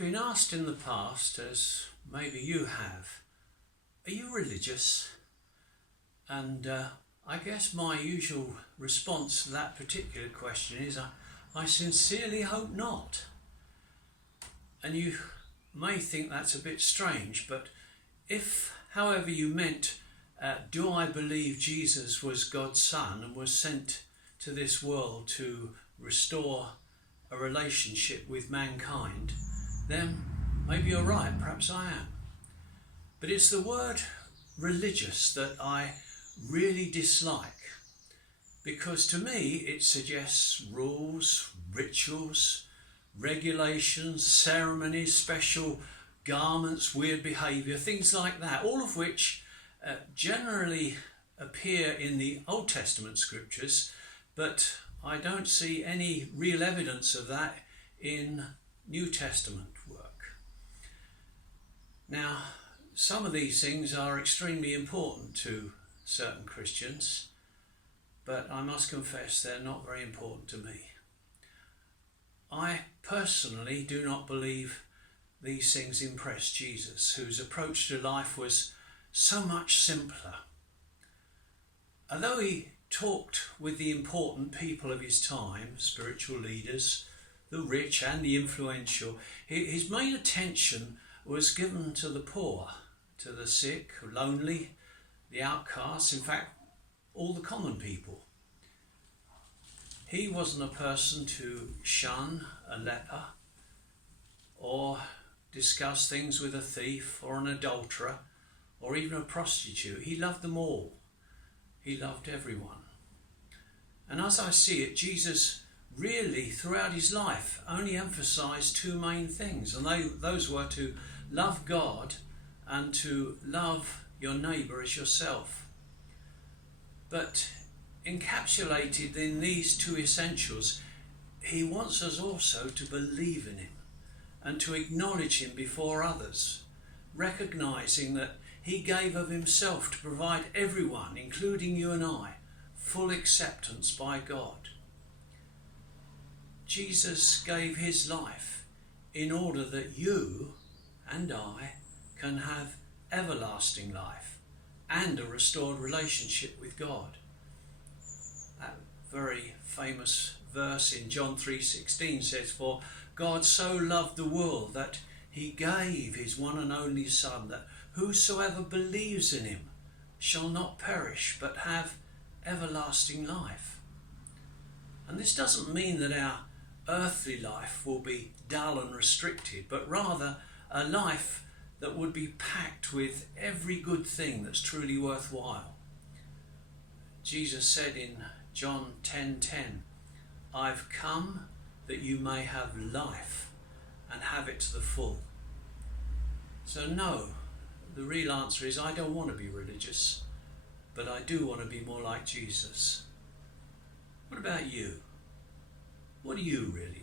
been asked in the past, as maybe you have, are you religious? And I guess my usual response to that particular question is I sincerely hope not. And you may think that's a bit strange, but if, however, you meant, do I believe Jesus was God's Son and was sent to this world to restore a relationship with mankind, then maybe you're right, perhaps I am. But it's the word religious that I really dislike, because to me it suggests rules, rituals, regulations, ceremonies, special garments, weird behaviour, things like that, all of which generally appear in the Old Testament scriptures, but I don't see any real evidence of that in New Testament work. Now, some of these things are extremely important to certain Christians, but I must confess they're not very important to me. I personally do not believe these things impress Jesus, whose approach to life was so much simpler. Although he talked with the important people of his time, spiritual leaders, the rich and the influential, his main attention was given to the poor, to the sick, lonely, the outcasts, in fact, all the common people. He wasn't a person to shun a leper or discuss things with a thief or an adulterer or even a prostitute. He loved them all. He loved everyone. And as I see it, Jesus really, throughout his life, only emphasised two main things, and those were to love God and to love your neighbour as yourself. But encapsulated in these two essentials, he wants us also to believe in him and to acknowledge him before others, recognising that he gave of himself to provide everyone, including you and I, full acceptance by God. Jesus gave his life in order that you and I can have everlasting life and a restored relationship with God. That very famous verse in John 3:16 says, "For God so loved the world that he gave his one and only Son, that whosoever believes in him shall not perish but have everlasting life." And this doesn't mean that our earthly life will be dull and restricted, but rather a life that would be packed with every good thing that's truly worthwhile. Jesus said in John 10:10, "I've come that you may have life and have it to the full." So no, the real answer is I don't want to be religious, but I do want to be more like Jesus. What about you? What do you really